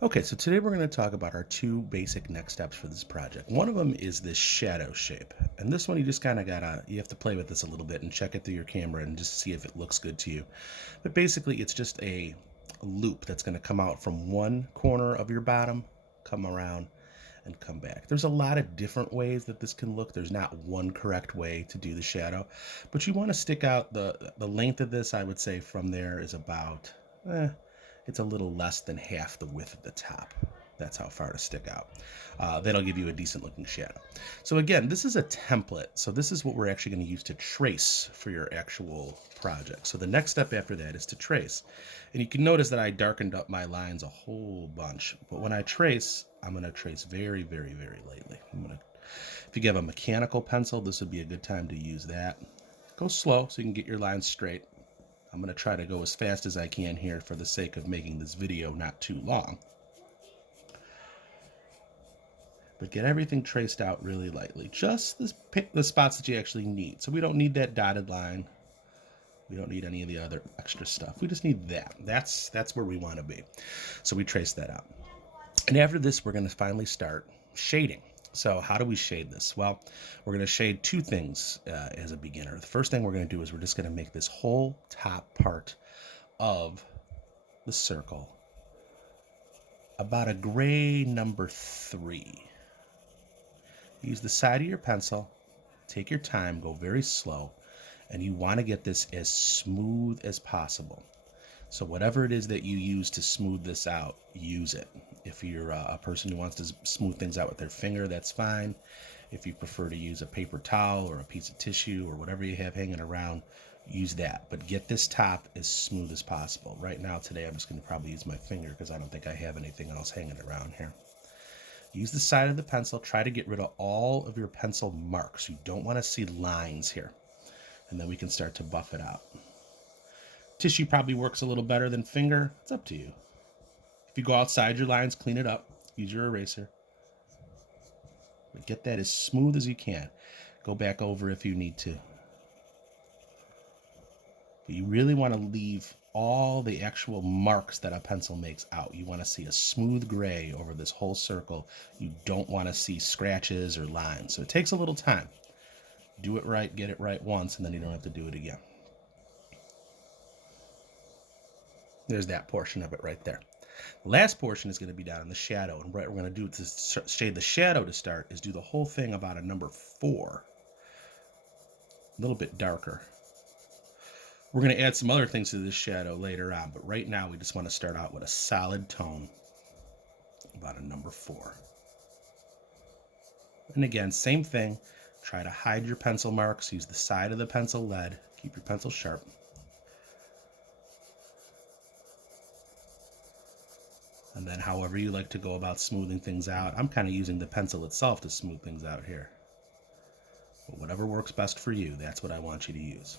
Okay, so today we're going to talk about our two basic next steps for this project. One of them is this shadow shape. And this one you just kind of you have to play with this a little bit and check it through your camera and just see if it looks good to you. But basically it's just a loop that's going to come out from one corner of your bottom, come around and come back. There's a lot of different ways that this can look. There's not one correct way to do the shadow, but you want to stick out the length of this. I would say from there is about, it's a little less than half the width of the top. That's how far to stick out. That'll give you a decent looking shadow. So again, this is a template. So this is what we're actually going to use to trace for your actual project. So the next step after that is to trace. And you can notice that I darkened up my lines a whole bunch. But when I trace, I'm going to trace very, very, very lightly. If you have a mechanical pencil, this would be a good time to use that. Go slow so you can get your lines straight. I'm going to try to go as fast as I can here for the sake of making this video not too long. But get everything traced out really lightly. Just the spots that you actually need. So we don't need that dotted line. We don't need any of the other extra stuff. We just need that. That's where we want to be. So we trace that out. And after this, we're going to finally start shading. So how do we shade this? Well, we're going to shade two things as a beginner. The first thing we're going to do is we're just going to make this whole top part of the circle about a gray number 3. Use the side of your pencil, take your time, go very slow, and you want to get this as smooth as possible. So whatever it is that you use to smooth this out, use it. If you're a person who wants to smooth things out with their finger, that's fine. If you prefer to use a paper towel or a piece of tissue or whatever you have hanging around, use that. But get this top as smooth as possible. Right now, today, I'm just going to probably use my finger because I don't think I have anything else hanging around here. Use the side of the pencil. Try to get rid of all of your pencil marks. You don't want to see lines here. And then we can start to buff it out. Tissue probably works a little better than finger. It's up to you. If you go outside your lines, clean it up. Use your eraser. But get that as smooth as you can. Go back over if you need to. But you really want to leave all the actual marks that a pencil makes out. You want to see a smooth gray over this whole circle. You don't want to see scratches or lines. So it takes a little time. Do it right, get it right once, and then you don't have to do it again. There's that portion of it right there. The last portion is going to be down in the shadow. And what we're going to do to shade the shadow to start is do the whole thing about a number 4. A little bit darker. We're going to add some other things to this shadow later on, but right now we just want to start out with a solid tone, about a number 4. And again, same thing. Try to hide your pencil marks. Use the side of the pencil lead. Keep your pencil sharp. And then however you like to go about smoothing things out, I'm kind of using the pencil itself to smooth things out here. But whatever works best for you, that's what I want you to use.